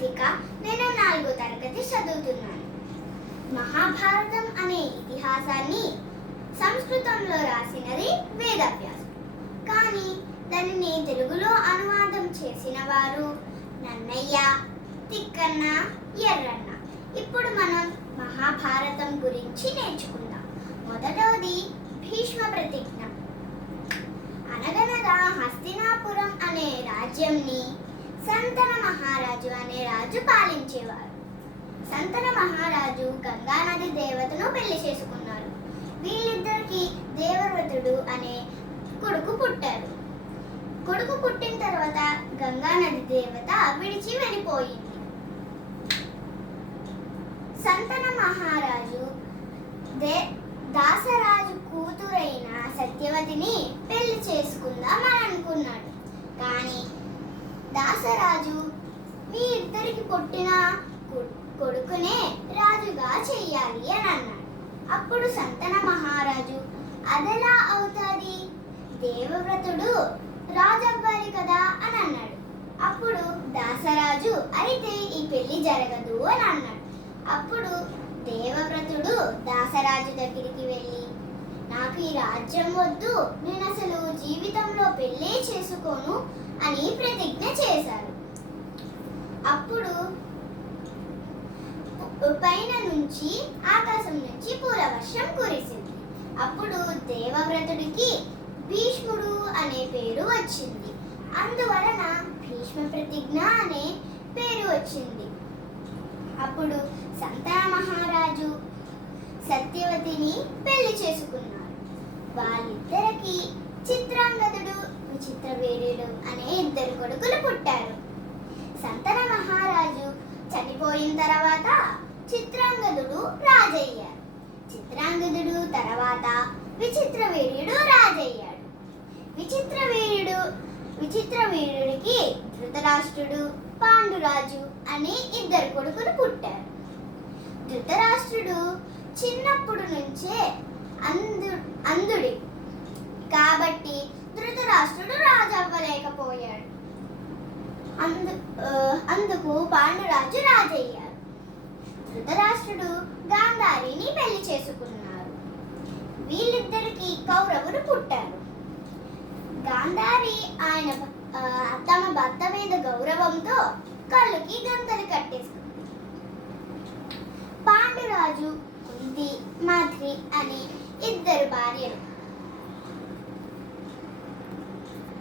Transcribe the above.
లతిక. నేను 4వ తరగతి చదువుతున్నాను. మహాభారతం అనే ఇతిహాసాన్ని సంస్కృతంలో రాసినది వేదవ్యాసుడు. కానీ దానిని తెలుగులో అనువాదం చేసిన వారు నన్నయ్య, తిక్కన్న, ఎర్రన్న. ఇప్పుడు మనం మహాభారతం గురించి నేర్చుకుందాం. మొదటవది భీష్మ ప్రతిజ్ఞ. అనగనగా హస్తినాపురం అనే రాజ్యంని సంతన మహారాజు అనే రాజు పాలించేవారు. సంతన మహారాజు గంగానది దేవతను పెళ్లి చేసుకున్నారు. వీళ్ళిద్దరికి దేవవ్రతుడు అనే కొడుకు పుట్టారు. కొడుకు పుట్టిన తర్వాత గంగానది దేవత విడిచి వెళ్ళిపోయింది. సంతన మహారాజు దాసరాజు కూతురైన సత్యవతిని పెళ్లి చేసుకుందామని అనుకున్నాడు. కానీ దాసరాజు మీ ఇద్దరికి పుట్టిన కొడుకునే రాజుగా చెయ్యాలి అని అన్నాడు. అప్పుడు సంతన మహారాజు అదెలా అవుతుంది, దేవవ్రతుడు రాజు అవ్వాలి కదా అని అన్నాడు. అప్పుడు దాసరాజు అయితే ఈ పెళ్లి జరగదు అని అన్నాడు. అప్పుడు దేవవ్రతుడు దాసరాజు దగ్గరికి వెళ్ళి, నాకు ఈ రాజ్యం వద్దు, నేను అసలు జీవితంలో పెళ్ళే చేసుకోను అని ప్రతిజ్ఞ చేశారు. అప్పుడు పైన నుంచి ఆకాశం నుంచి పూలవర్షం కురిసింది. అప్పుడు దేవవ్రతుడికి భీష్ముడు అనే పేరు వచ్చింది. అందువలన భీష్మ ప్రతిజ్ఞ అనే పేరు వచ్చింది. అప్పుడు సంతన మహారాజు సత్యవతిని పెళ్లి చేసుకున్నారు. వాళ్ళిద్దరికి చిత్రాంగదుడు, విచిత్రవీర్యుడు అనే 2 కొడుకులు పుట్టారు. సంతన మహారాజు చనిపోయిన తర్వాత చిత్రాంగదుడు రాజయ్యారు. చిత్రాంగదుడు తర్వాత విచిత్రవీర్యుడు రాజయ్యాడు. విచిత్రవీర్యుడికి ధృతరాష్ట్రుడు, పాండురాజు అనే 2 కొడుకులు పుట్టారు. ధృతరాష్ట్రుడు చిన్నప్పుడు నుంచే అంధుడి కాబట్టి ధృతరాష్ట్రుడు రాజు అవ్వలేకపోయాడు. అందుకు పాండురాజు రాజయ్యారు. ధృతరాష్ట్రుడు గాంధారిని పెళ్లి చేసుకున్నారు. వీళ్ళిద్దరికి కౌరవులు పుట్టారు. గాంధారి తమ భర్త మీద గౌరవంతో కళ్ళుకి గంతలు కట్టేసుకుంది. పాండురాజు కుంతి, మాద్రి అని 2 భార్యలు.